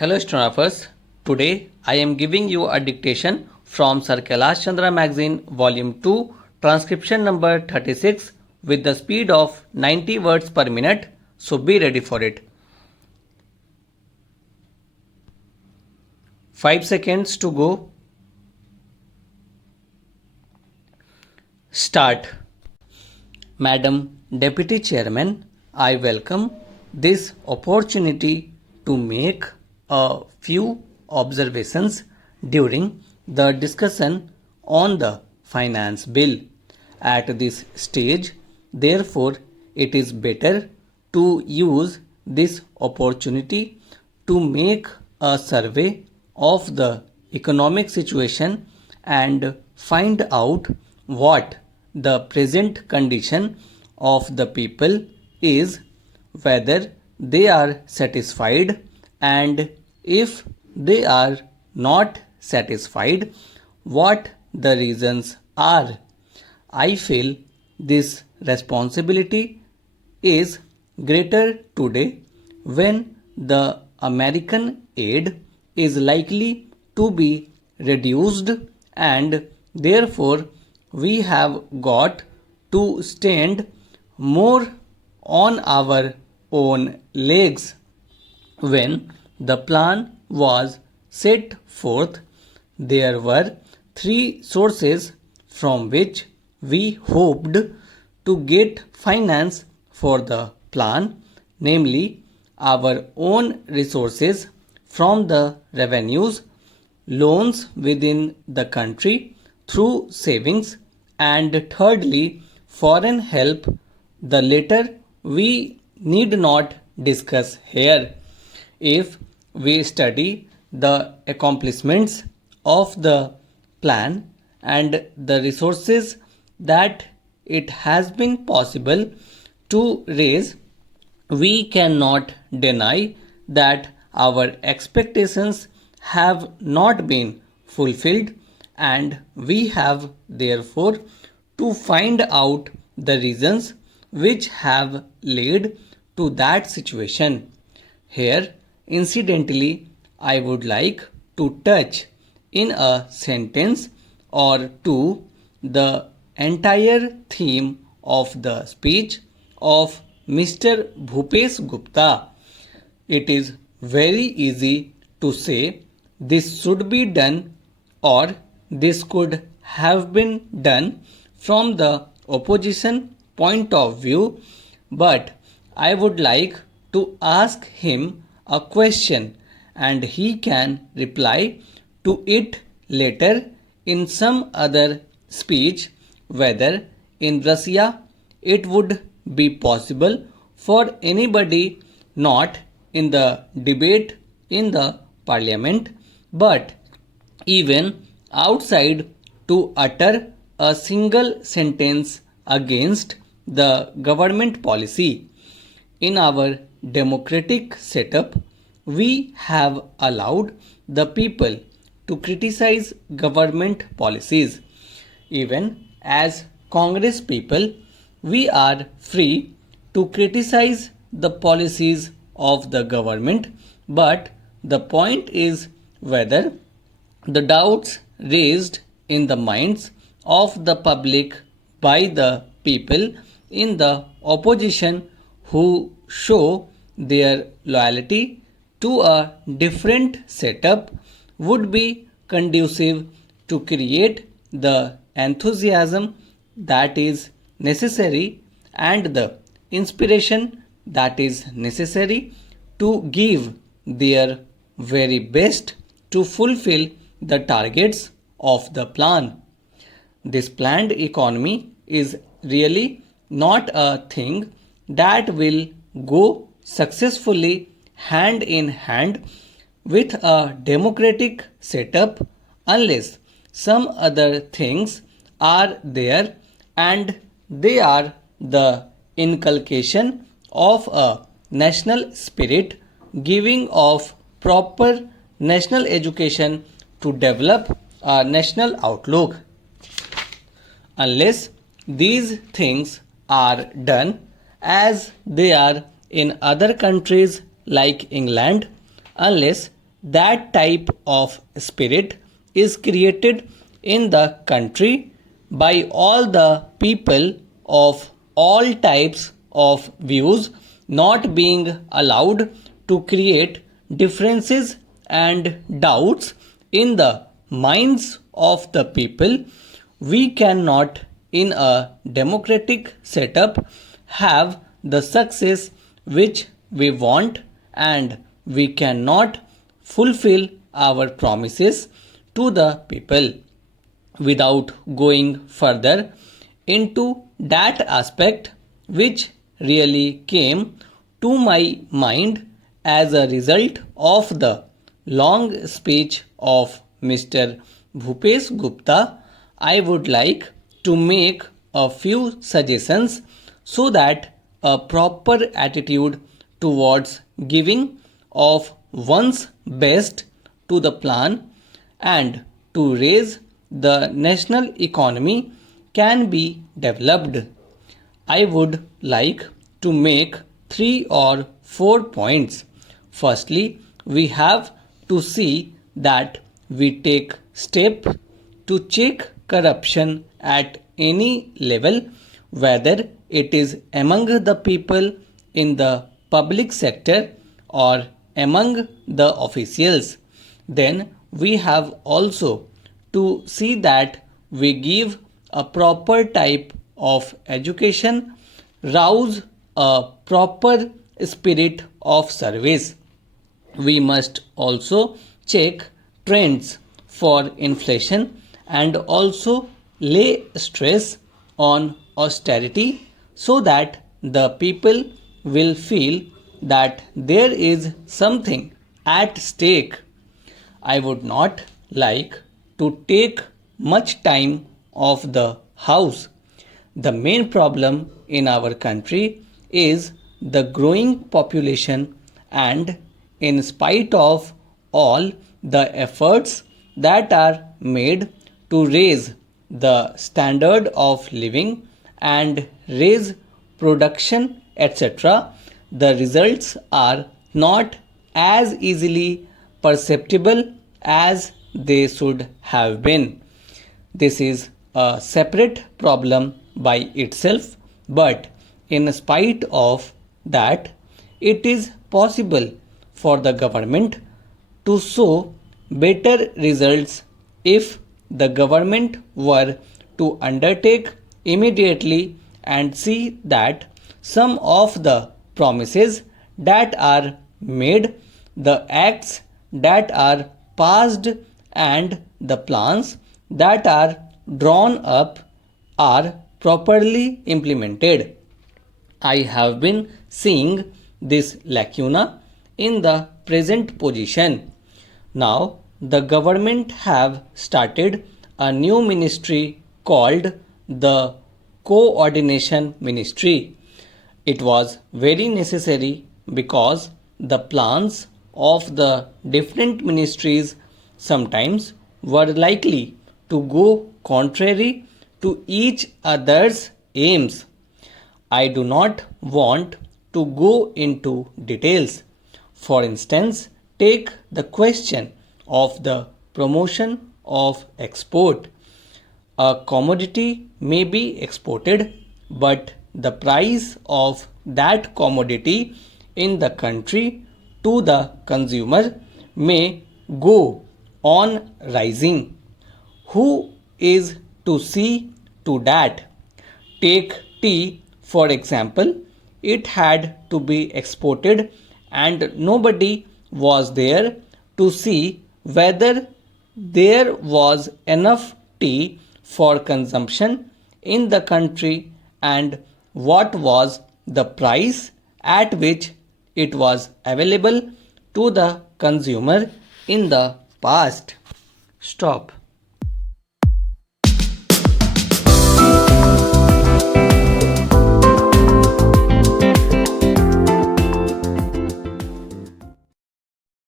Hello Stenographers, today I am giving you a dictation from Sir Kailash Chandra Magzine Volume 2, transcription number 36 with the speed of 90 words per minute, so be ready for it. 5 seconds to go. Start. Madam Deputy Chairman, I welcome this opportunity to make a few observations during the discussion on the finance bill. At this stage, therefore, it is better to use this opportunity to make a survey of the economic situation and find out what the present condition of the people is, whether they are satisfied, and if they are not satisfied, what the reasons are. I feel this responsibility is greater today when the American aid is likely to be reduced and therefore we have got to stand more on our own legs. When the plan was set forth, there were three sources from which we hoped to get finance for the plan, namely our own resources from the revenues, loans within the country through savings, and thirdly, foreign help. The latter we need not discuss here. If we study the accomplishments of the plan and the resources that it has been possible to raise, we cannot deny that our expectations have not been fulfilled, and we have therefore to find out the reasons which have led to that situation. Here, incidentally, I would like to touch in a sentence or two the entire theme of the speech of Mr. Bhupesh Gupta. It is very easy to say this should be done or this could have been done from the opposition point of view, but I would like to ask him a question and he can reply to it later in some other speech, whether in Russia it would be possible for anybody not in the debate in the parliament but even outside to utter a single sentence against the government policy. In our democratic setup, we have allowed the people to criticize government policies. Even as Congress people, we are free to criticize the policies of the government, but the point is whether the doubts raised in the minds of the public by the people in the opposition who show their loyalty to a different setup would be conducive to create the enthusiasm that is necessary and the inspiration that is necessary to give their very best to fulfill the targets of the plan. This planned economy is really not a thing that will go successfully hand in hand with a democratic setup unless some other things are there, and they are the inculcation of a national spirit, giving of proper national education to develop a national outlook. Unless these things are done as they are in other countries like England, unless that type of spirit is created in the country by all the people of all types of views not being allowed to create differences and doubts in the minds of the people, we cannot, in a democratic setup, have the success which we want, and we cannot fulfill our promises to the people. Without going further into that aspect which really came to my mind as a result of the long speech of Mr. Bhupesh Gupta, I would like to make a few suggestions so that a proper attitude towards giving of one's best to the plan and to raise the national economy can be developed. I would like to make 3 or 4 points. Firstly, we have to see that we take step to check corruption at any level, whether it is among the people in the public sector or among the officials. Then we have also to see that we give a proper type of education, rouse a proper spirit of service. We must also check trends for inflation and also lay stress on austerity so that the people will feel that there is something at stake. I would not like to take much time of the house. The main problem in our country is the growing population, and in spite of all the efforts that are made to raise the standard of living and raise production, etc., the results are not as easily perceptible as they should have been. This is a separate problem by itself, but in spite of that, it is possible for the government to show better results if the government were to undertake immediately and see that some of the promises that are made, the acts that are passed, and the plans that are drawn up are properly implemented. I have been seeing this lacuna in the present position. Now the government have started a new ministry called the Coordination Ministry. It was very necessary because the plans of the different ministries sometimes were likely to go contrary to each other's aims. I do not want to go into details. For instance, take the question of the promotion of export. A commodity may be exported, but the price of that commodity in the country to the consumer may go on rising. Who is to see to that? Take tea for example. It had to be exported and nobody was there to see whether there was enough tea for consumption in the country and what was the price at which it was available to the consumer in the past. Stop.